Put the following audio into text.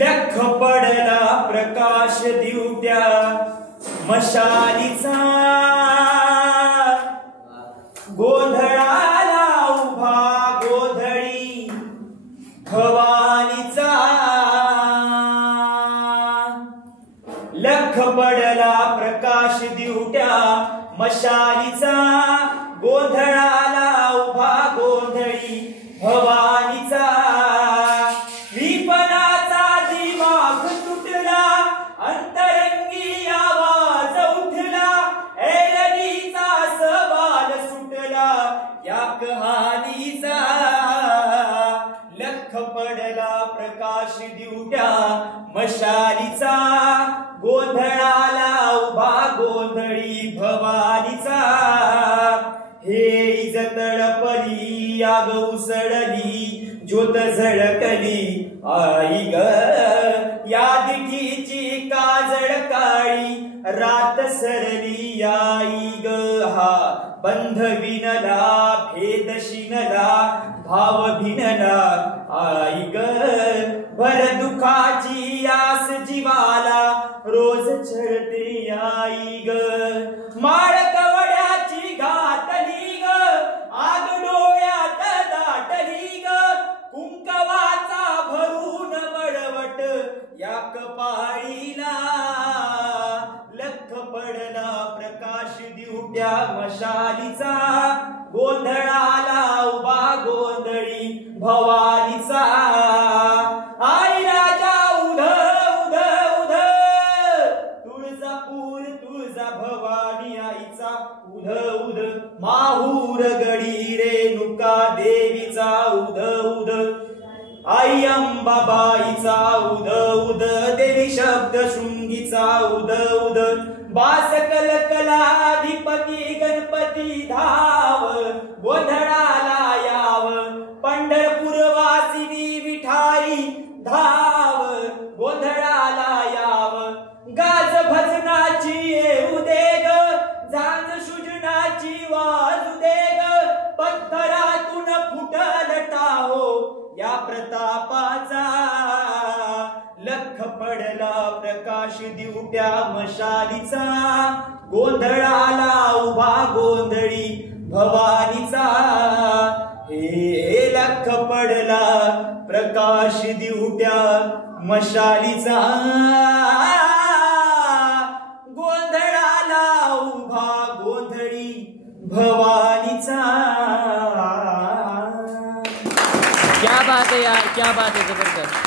लख पडला प्रकाश दिवट्या मशालीचा, गोंधळाला उभा गोंधळी भवानीचा। लख पडला प्रकाश दिवट्या मशालीचा, गोंधळाला उभा गोंधळी भवानीचा। विपणाचा दिमाग तुटला, अंतरंगी आवाज उठला, ऐरणीचा सवाल सुटला या कहाणीचा। लख पडला प्रकाश दिवट्या मशालीचा, गोंधळाला उभा गोंधळी भवानीचा। हे तळपली आग उसळली, ज्योत झळकली आई ग, या दिठीची काजळ काळी रात सरली आई ग। हा बंध विणला भेद शिनला, भाव भिनला आई ग, भर दुखाची आस जीवाला रोज छळते आई ग। माळ कवड्याची घातली ग, आग डोळ्यात दाटली ग, कुंकवाचा भरून बळवट या कपाळीला। लख पडला प्रकाश दिवट्या मशालीचा, गोंधळाला उभा गोंधळी भवानीचा। आई राजा उध उध उध, तुळजापूर तुळजा भवानी आईचा उध उध। माहूर गडी रेणुका देवीचा उध उध, आई अंबाबाईचा उध उध, देवी शब्द शृंगीचा उध उध। बास कलकलाधिपती गणपती धाव, गोंधळाला याव, पंढरपूर वासिनी विठाई धाव, गोंधळाला याव। गाज भजनाची येऊ दे ग, झांज सुजनाची वाजू दे ग, पत्थरातून फुटल टाहो या प्रतापाचा। लख पडला प्रकाश दिवट्या मशालीचा, गोंधळाला उभा गोंधळी भवानीचा। हे लख पडला प्रकाश दिवट्या मशालीचा, गोंधळाला उभा गोंधळी भवानीचा। क्या बात है यार, क्या बात है, जबरदस्त।